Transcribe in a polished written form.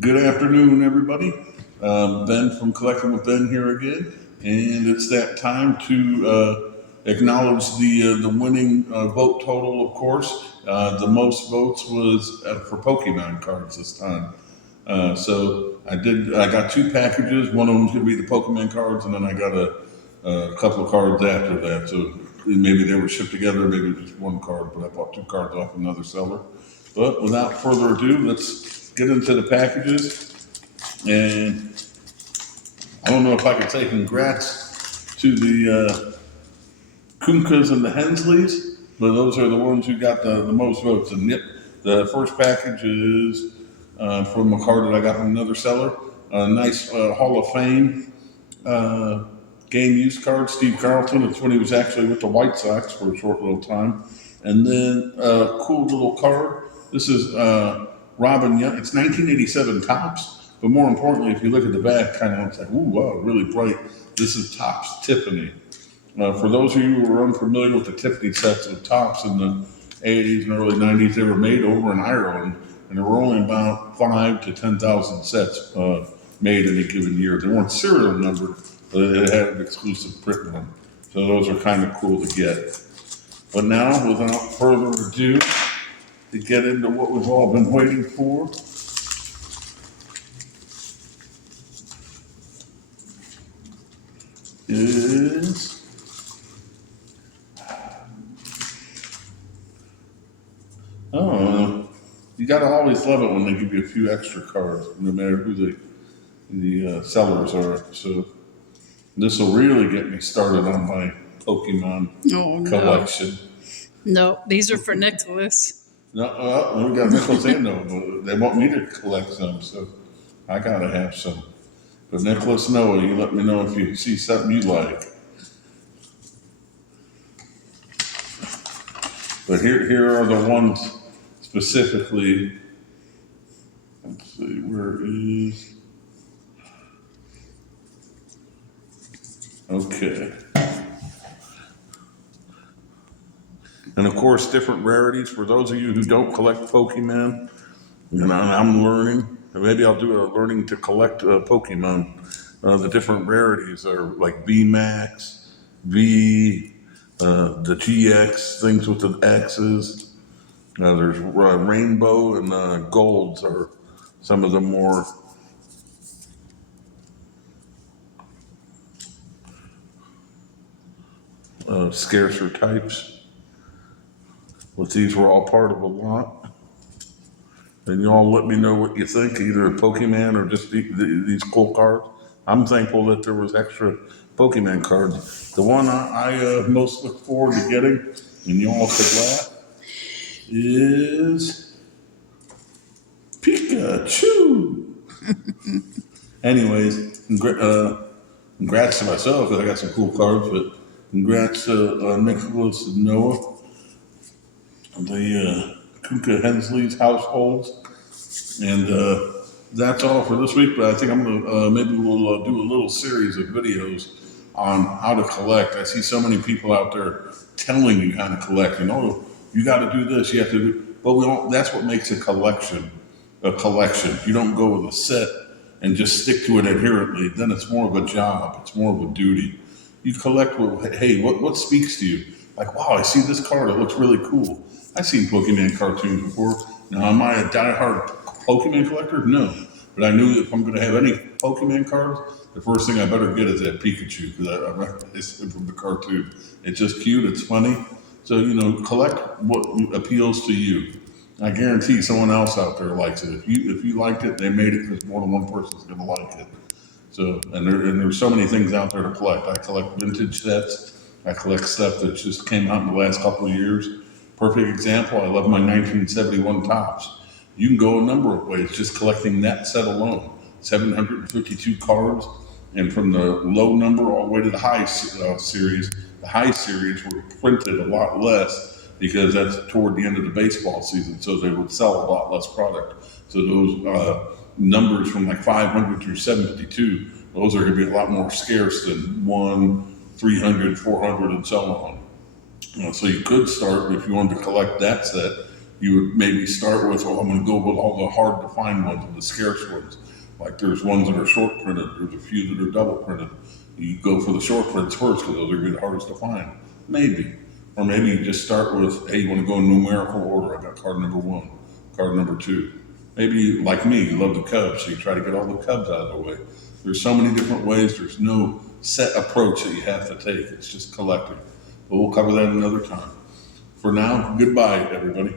Good afternoon, everybody. Ben from Collecting with Ben here again, and it's that time to acknowledge the winning vote total. Of course, the most votes was for Pokemon cards this time. So I did. I got two packages. One of them's going to be the Pokemon cards, and then I got a couple of cards after that. So maybe they were shipped together, maybe just one card, but I bought two cards off another seller. But without further ado, let's get into the packages. And I don't know if I could say congrats to the Kunkas and the Hensleys, but those are the ones who got the most votes. And yep, the first package is from a card that I got from another seller. A nice Hall of Fame game used card, Steve Carlton. It's when he was actually with the White Sox for a short little time. And then a cool little card. This is Robin Young. It's 1987 Topps. But more importantly, if you look at the back, kind of looks like, ooh, wow, really bright. This is Topps Tiffany. For those of you who are unfamiliar with the Tiffany sets of Topps in the 80s and early 90s, they were made over in Ireland, and there were only about 5 to 10,000 sets made in a given year. They weren't serial numbered, but it had an exclusive print run. So those are kind of cool to get. But now, without further ado, to get into what we've all been waiting for, is you gotta always love it when they give you a few extra cards, no matter who the sellers are. So this will really get me started on my Pokemon Oh, no. collection. No, these are for Nicholas. No, we got Nicholas and Noah, but they want me to collect some, so I gotta have some. But Nicholas, Noah, you let me know if you see something you like. But here are the ones specifically. Let's see, where is? Okay. And of course, different rarities. For those of you who don't collect Pokemon, and I'm learning, maybe I'll do a learning to collect Pokemon. The different rarities are like V Max, V, the GX, things with the X's. There's Rainbow and Golds are some of the more scarcer types. But these were all part of a lot. And you all let me know what you think, either Pokemon or just these cool cards. I'm thankful that there was extra Pokemon cards. The one I most look forward to getting, and you all could laugh, is Pikachu. Anyways, congrats to myself because I got some cool cards, but congrats to Nicholas and Noah, the Kuka Hensley's households. And that's all for this week, but I think I'm going to, maybe we'll do a little series of videos on how to collect. I see so many people out there telling you how to collect. You know, you got to do this, you have to do, but we don't, that's what makes a collection a collection. You don't go with a set and just stick to it adherently. Then it's more of a job. It's more of a duty. You collect with, hey, what speaks to you? Like, wow, I see this card. It looks really cool. I've seen Pokemon cartoons before. Now, am I a diehard Pokemon collector? No. But I knew that if I'm going to have any Pokemon cards, the first thing I better get is that Pikachu because I recognize it from the cartoon. It's just cute. It's funny. So, you know, collect what appeals to you. I guarantee someone else out there likes it. If you liked it, they made it because more than one person's going to like it. So, and there's so many things out there to collect. I collect vintage sets. I collect stuff that just came out in the last couple of years. Perfect example, I love my 1971 Topps. You can go a number of ways just collecting that set alone. 752 cards, and from the low number all the way to the high series. The high series were printed a lot less because that's toward the end of the baseball season, so they would sell a lot less product. So those numbers from like 500 through 752, those are going to be a lot more scarce than 1, 300, 400, and so on. So you could start, if you wanted to collect that set, you would maybe start with, oh, I'm going to go with all the hard to find ones and the scarce ones. Like there's ones that are short printed, there's a few that are double printed. You go for the short prints first because those are the hardest to find. Maybe. Or maybe you just start with, hey, you want to go in numerical order. I got card number 1, card number 2. Maybe like me, you love the Cubs, so you try to get all the Cubs out of the way. There's so many different ways. There's no set approach that you have to take. It's just collecting. But we'll cover that another time. For now, goodbye, everybody.